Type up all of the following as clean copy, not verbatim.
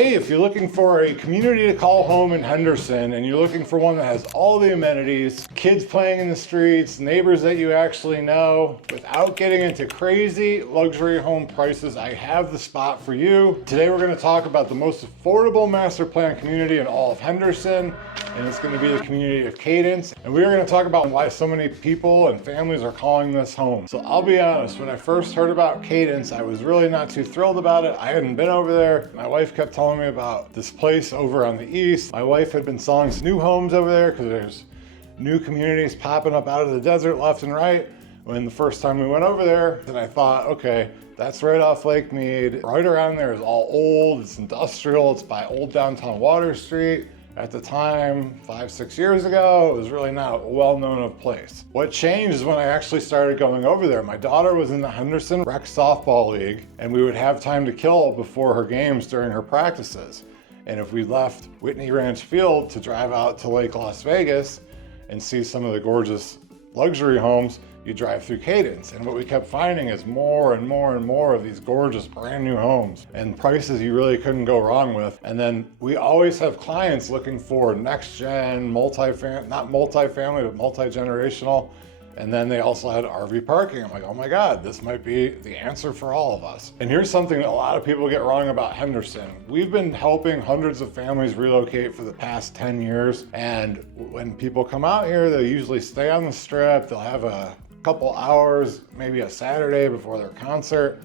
Hey, if you're looking for a community to call home in Henderson and you're looking for one that has all the amenities, kids playing in the streets, neighbors that you actually know, without getting into crazy luxury home prices, I have the spot for you. Today we're going to talk about the most affordable master plan community in all of Henderson, and it's going to be the community of Cadence. And we're going to talk about why so many people and families are calling this home. So I'll be honest, when I first heard about Cadence, I was really not too thrilled about it. I hadn't been over there. My wife kept telling me about this place over on the east. My wife had been selling some new homes over there because there's new communities popping up out of the desert left and right. When the first time we went over there, and I thought, okay, that's right off Lake Mead. Right around there is all old, it's industrial, it's by old downtown Water Street. At the time, 5-6 years ago, it was really not a well-known of place. What changed is when I actually started going over there. My daughter was in the Henderson Rec Softball League, and we would have time to kill before her games during her practices. And if we left Whitney Ranch Field to drive out to Lake Las Vegas and see some of the gorgeous luxury homes, you drive through Cadence. And what we kept finding is more and more and more of these gorgeous brand new homes and prices you really couldn't go wrong with. And then we always have clients looking for next gen, not multifamily, but multi-generational. And then they also had RV parking. I'm like, oh my God, this might be the answer for all of us. And here's something that a lot of people get wrong about Henderson. We've been helping hundreds of families relocate for the past 10 years. And when people come out here, they usually stay on the strip. They'll have a couple hours, maybe a Saturday before their concert.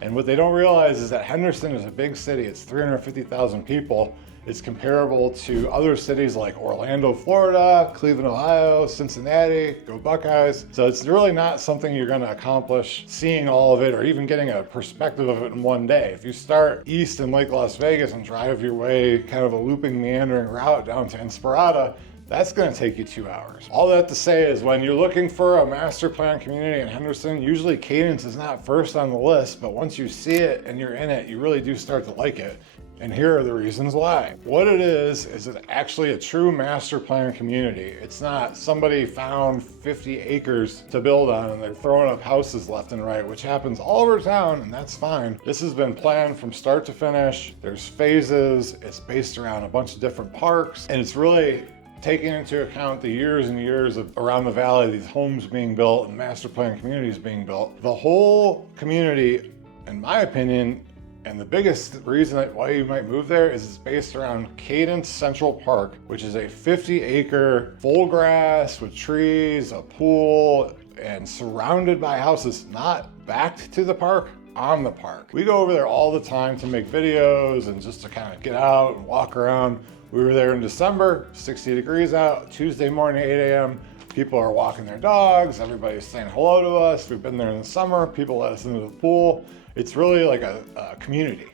And what they don't realize is that Henderson is a big city. It's 350,000 people. It's comparable to other cities like Orlando, Florida, Cleveland, Ohio, Cincinnati, go Buckeyes. So it's really not something you're gonna accomplish seeing all of it or even getting a perspective of it in one day. If you start east in Lake Las Vegas and drive your way kind of a looping, meandering route down to Inspirada, that's gonna take you 2 hours. All that to say is when you're looking for a master plan community in Henderson, usually Cadence is not first on the list, but once you see it and you're in it, you really do start to like it. And here are the reasons why. What it is it's actually a true master plan community. It's not somebody found 50 acres to build on and they're throwing up houses left and right, which happens all over town, and that's fine. This has been planned from start to finish. There's phases, it's based around a bunch of different parks, and it's really taking into account the years and years of around the valley, these homes being built and master plan communities being built. The whole community, in my opinion, and the biggest reason why you might move there is it's based around Cadence Central Park, which is a 50-acre full grass with trees, a pool, and surrounded by houses, not backed to the park, on the park. We go over there all the time to make videos and just to kind of get out and walk around. We were there in December, 60 degrees out, Tuesday morning, 8 a.m. People are walking their dogs, everybody's saying hello to us. We've been there in the summer, people let us into the pool. It's really like a community.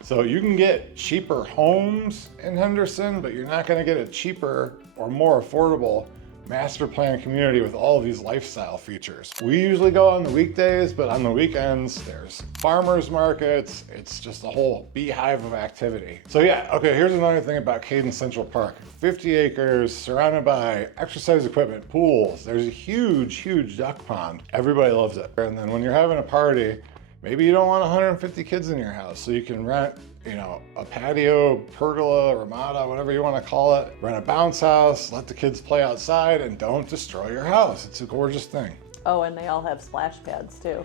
So you can get cheaper homes in Henderson, but you're not gonna get a cheaper or more affordable master plan community with all of these lifestyle features. We usually go on the weekdays, but on the weekends, there's farmers markets. It's just a whole beehive of activity. So yeah, okay, here's another thing about Cadence Central Park. 50 acres, surrounded by exercise equipment, pools. There's a huge, huge duck pond. Everybody loves it. And then when you're having a party, maybe you don't want 150 kids in your house, so you can rent, a patio, pergola, ramada, whatever you want to call it. Rent a bounce house, let the kids play outside, and don't destroy your house. It's a gorgeous thing. Oh, and they all have splash pads too.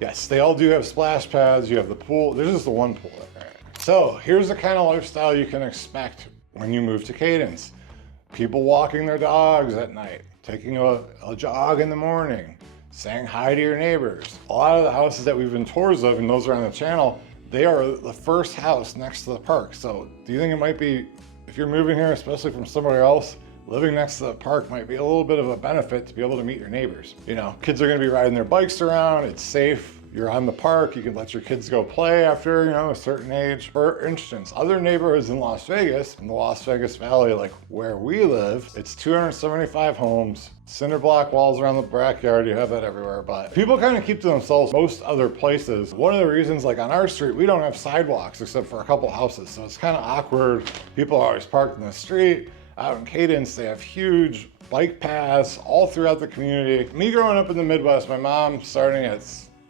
Yes, they all do have splash pads. You have the pool. There's just the one pool there. So here's the kind of lifestyle you can expect when you move to Cadence. People walking their dogs at night, taking a jog in the morning, saying hi to your neighbors. A lot of the houses that we've been tours of, and those are on the channel, they are the first house next to the park. So do you think it might be, if you're moving here, especially from somewhere else, living next to the park might be a little bit of a benefit to be able to meet your neighbors. Kids are gonna be riding their bikes around, it's safe. You're on the park, you can let your kids go play after, a certain age. For instance, other neighborhoods in Las Vegas, in the Las Vegas Valley, like where we live, it's 275 homes, cinder block walls around the backyard, you have that everywhere, but people kind of keep to themselves most other places. One of the reasons, like on our street, we don't have sidewalks except for a couple houses, so it's kind of awkward. People are always parked in the street. Out in Cadence, they have huge bike paths all throughout the community. Me growing up in the Midwest, my mom starting at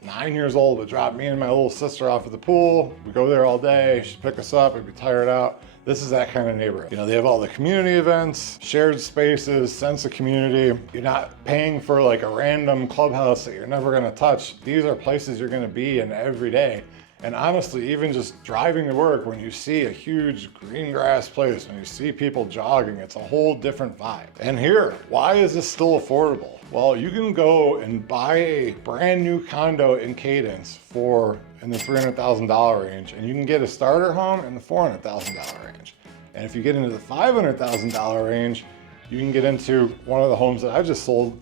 9 years old, would drop me and my little sister off at the pool. We go there all day. She'd pick us up. We'd be tired out. This is that kind of neighborhood. You know, they have all the community events, shared spaces, sense of community. You're not paying for like a random clubhouse that you're never gonna touch. These are places you're gonna be in every day. And honestly, even just driving to work, when you see a huge green grass place, when you see people jogging, it's a whole different vibe. And here, why is this still affordable? Well, you can go and buy a brand new condo in Cadence for in the $300,000 range, and you can get a starter home in the $400,000 range. And if you get into the $500,000 range, you can get into one of the homes that I just sold.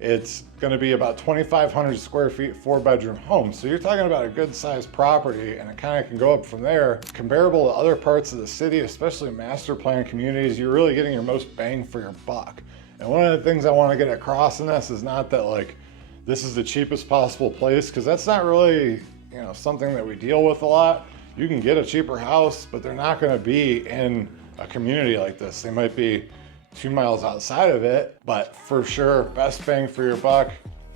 It's gonna be about 2,500 square feet, 4-bedroom home. So you're talking about a good sized property, and it kind of can go up from there. Comparable to other parts of the city, especially master plan communities, you're really getting your most bang for your buck. And one of the things I wanna get across in this is not that like, this is the cheapest possible place, because that's not really, you know, something that we deal with a lot. You can get a cheaper house, but they're not gonna be in a community like this. They might be 2 miles outside of it, but for sure, best bang for your buck,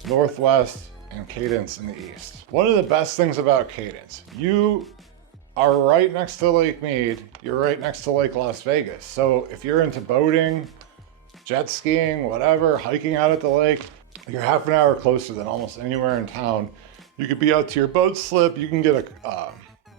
Northwest and Cadence in the east. One of the best things about Cadence, you are right next to Lake Mead, you're right next to Lake Las Vegas. So if you're into boating, jet skiing, whatever, hiking out at the lake, you're half an hour closer than almost anywhere in town. You could be out to your boat slip, you can get a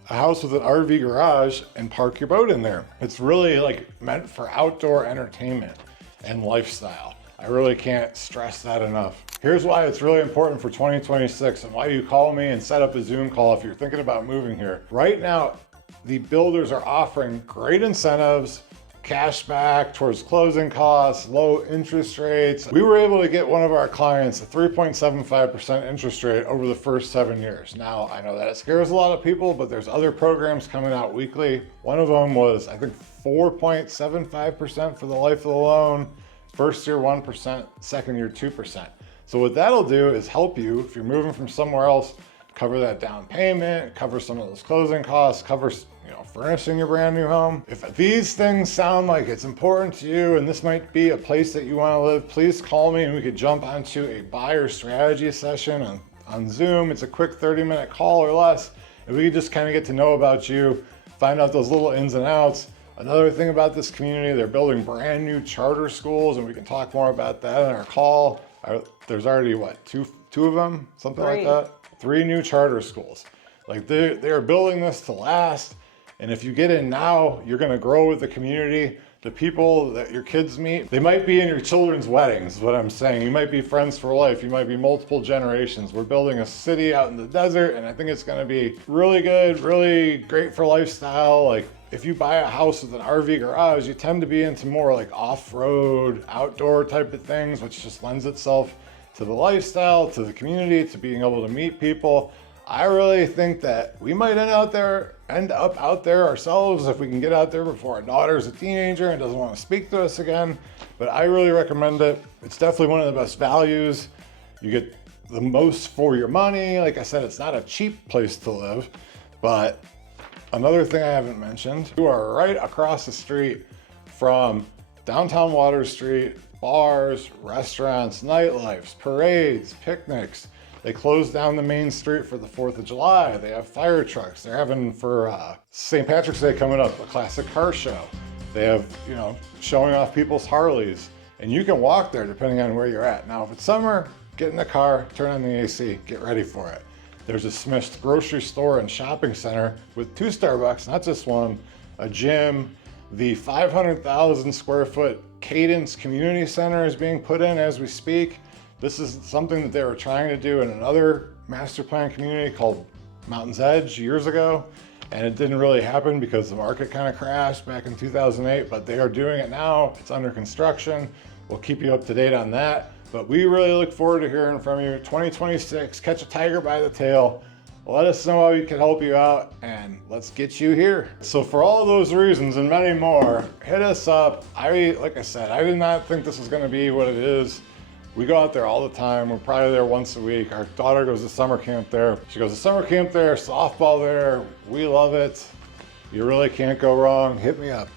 house with an RV garage and park your boat in there. It's really like meant for outdoor entertainment and lifestyle. I really can't stress that enough. Here's why it's really important for 2026 and why you call me and set up a Zoom call if you're thinking about moving here. Right now, the builders are offering great incentives, cash back towards closing costs, low interest rates. We were able to get one of our clients a 3.75% interest rate over the first 7 years. Now, I know that it scares a lot of people, but there's other programs coming out weekly. One of them was, I think, 4.75% for the life of the loan. First year, 1%, second year, 2%. So what that'll do is help you, if you're moving from somewhere else, cover that down payment, cover some of those closing costs, cover, you know, furnishing your brand new home. If these things sound like it's important to you and this might be a place that you want to live, please call me and we could jump onto a buyer strategy session on Zoom. It's a quick 30-minute call or less, and we could just kind of get to know about you, find out those little ins and outs. Another thing about this community, they're building brand new charter schools, and we can talk more about that in our call. There's already, what, two of them? Something like that? 3 new charter schools. Like they are building this to last. And if you get in now, you're gonna grow with the community. The people that your kids meet, they might be in your children's weddings, is what I'm saying. You might be friends for life. You might be multiple generations. We're building a city out in the desert, and I think it's gonna be really good, really great for lifestyle. Like if you buy a house with an RV garage, you tend to be into more like off-road, outdoor type of things, which just lends itself to the lifestyle, to the community, to being able to meet people. I really think that we might end up out there ourselves if we can get out there before our daughter's a teenager and doesn't want to speak to us again. But I really recommend it. It's definitely one of the best values. You get the most for your money. Like I said, it's not a cheap place to live. But another thing I haven't mentioned, you are right across the street from downtown Water Street, bars, restaurants, nightlifes, parades, picnics. They closed down the main street for the 4th of July. They have fire trucks. They're having for St. Patrick's Day coming up, a classic car show. They have, you know, showing off people's Harleys. And you can walk there depending on where you're at. Now, if it's summer, get in the car, turn on the AC, get ready for it. There's a Smith's grocery store and shopping center with 2 Starbucks, not just one, a gym. The 500,000 square foot Cadence Community Center is being put in as we speak. This is something that they were trying to do in another master plan community called Mountain's Edge years ago, and it didn't really happen because the market kind of crashed back in 2008, but they are doing it now. It's under construction. We'll keep you up to date on that, but we really look forward to hearing from you. 2026, catch a tiger by the tail. Let us know how we can help you out, and let's get you here. So for all those reasons and many more, hit us up. Like I said, I did not think this was gonna be what it is. We go out there all the time. We're probably there once a week. Our daughter goes to summer camp there. She goes to summer camp there, softball there. We love it. You really can't go wrong. Hit me up.